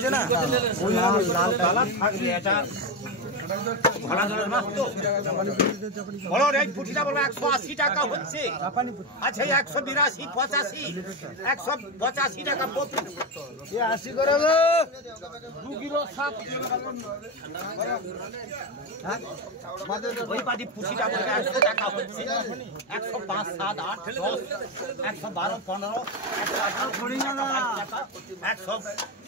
আছে না ওই লাল কালার থাকবে এটা ভাড়া ধরে মাছ তো বলো রে পুঁটিটা বলবো 180 টাকা হচ্ছে আচ্ছা 182 85 185 টাকা প্রতি 80 করে গো 2 কিলো 7 ওই পাটি পুঁটিটা বলবো 100 টাকা হচ্ছে 105 7 8 10 112 15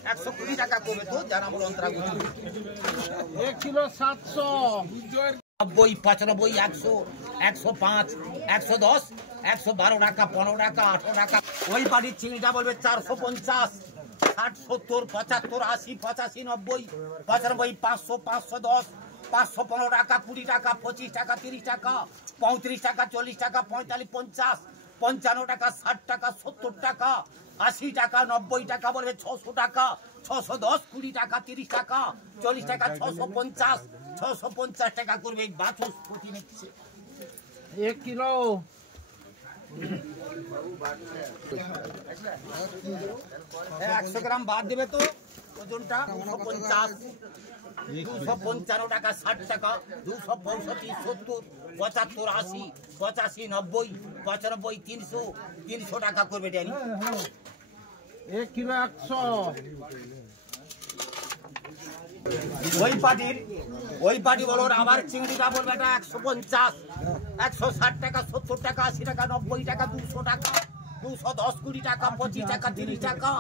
120 টাকা করবে তো যারা আমার অন্তরা 1 কিলো 700 90 95 100 105 110 112 টাকা 15 টাকা 18 টাকা ওই বাড়ির চিনিটা বলবে 450 60 70 75 80 85 90 95 500 510 515 টাকা 20 টাকা 25 টাকা 30 টাকা 35 টাকা 40 টাকা 45 50 55 টাকা 60 টাকা 70 টাকা 80 টাকা 90 টাকা বলবে 600 টাকা 610 20 টাকা 30 টাকা 40 টাকা 650 650 টাকা করবে বাছুস প্রতি নিচ্ছে 1 কিলো 100 গ্রাম বাদ দেবে তো ওজনটা 250 255 টাকা 60 টাকা 265 70 75 80 85 90 95 300 300 টাকা করবে ড্যানি 1 কিলো 100 ওই পার্টি বলো আবার চিংড়িটা বলবে এটা 150 160 টাকা 70 টাকা 80 টাকা 90 টাকা 200 টাকা 210 20 টাকা 25 টাকা 30 টাকা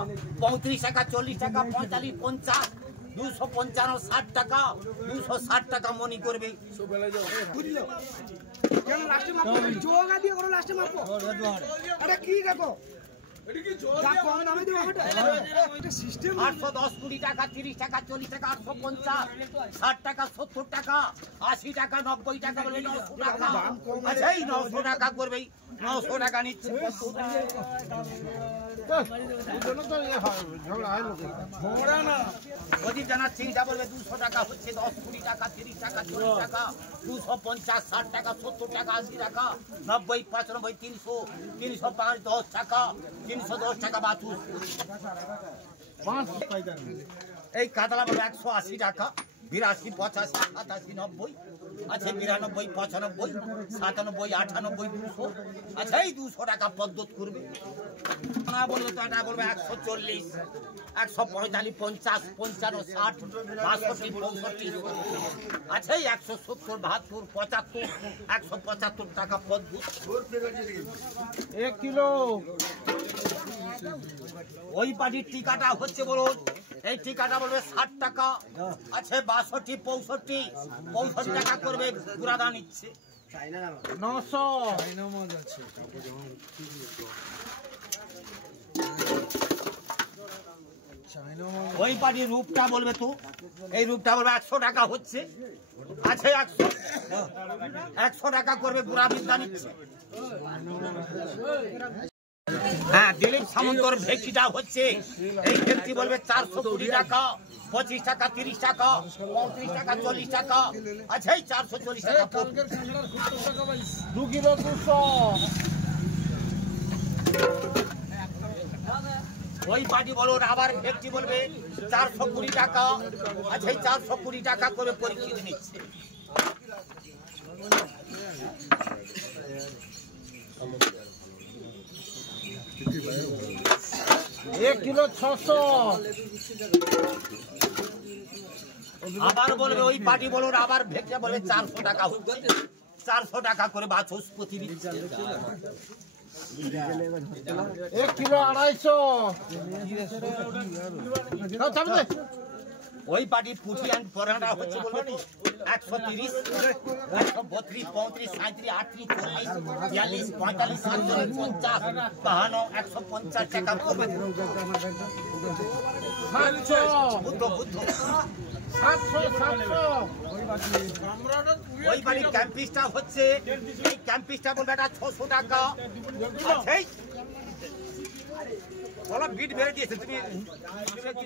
35 টাকা 40 টাকা 45 50 255 60 টাকা 260 টাকা মনি করবে কেন লাস্টে মারবো জোগা দিয়ে করো লাস্টে মারবো আরে কি দেখো এটা কি জোগা কম দামে দিও এটা সিস্টেম 810 20 টাকা 30 টাকা 40 টাকা 850 60 টাকা 70 টাকা 80 টাকা 90 টাকা বলে 900 টাকা আচ্ছা এই 900 টাকা করবে 900 টাকা নিচ্ছে অজিত জানা চিন্তা বলবে 200 টাকা হচ্ছে 10 20 টাকা 30 টাকা 40 টাকা 250 60 টাকা 70 টাকা 80 টাকা 90 95 300 305 10 টাকা 310 টাকা বাছুর এই কাতলা বলবে 180 টাকা 82 85 87 90 আচ্ছা 92 95 97 98 200 আচ্ছা এই 200 টাকা পদ্ধত করবে না বলবে তো এটা করবে 140 145 50 55 60 62 65 আচ্ছা 170 72 75 175 টাকা পদ্ধত 1 কিলো ওই পাটির টিকাটা হচ্ছে বলুন এই টিকাটা বলবে 60 টাকা আচ্ছা 62 65 টাকা করবে গুড়াদা নিচ্ছে 900 ওই পাটির রূপটা বলবে তো এই রূপটা বলবে 100 টাকা হচ্ছে আচ্ছা 100 টাকা করবে গুড়া বিদ্যা নিচ্ছে হ্যাঁ দিলীপ সামন্তর ভেটকিটা হচ্ছে এই ভেটকি বলবে 420 টাকা 25 টাকা 30 টাকা 35 টাকা 40 টাকা আচ্ছা এই 440 টাকা 2 কিলো 200 ওই পার্টি বলো আবার ভেটকি বলবে 420 টাকা আচ্ছা এই 420 টাকা করে পরীক্ষিত নিচ্ছে 1 কিলো 600 আবার বলবে ওই পার্টি বলো আবার ভেটকি বলবে 400 টাকা হচ্ছে 400 টাকা করে বাছুস প্রতি দিচ্ছে 1 কিলো 250 ওই পার্টি পুটিয়ান পরাটা হচ্ছে বলবে 130 132 35 37 38 40 42 45 47 150 টাকা করবে 700 বুদ্ধ 700 ওই বাড়ির ক্যাম্পিসটা হচ্ছে এই ক্যাম্পিসটা বলবে এটা 600 টাকা আছেই বলো বিট বেড়ে দিয়েছে তুমি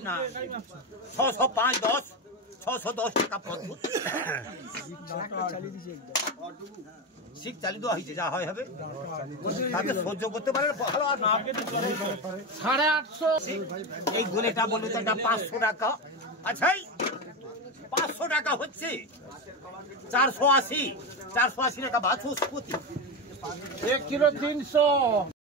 না 605 10 610 টাকা পদ্ধতি শিখ চালিয়ে দেওয়া হয়েছে, যা হয় হবে। তাকে সহ্য করতে পারে ভালো, আর না 850 এই গোলেটা বলবে তো এটা 500 টাকা। আচ্ছা 500 টাকা হচ্ছে 480 টাকা বাছুস প্রতি। 1 কিলো 300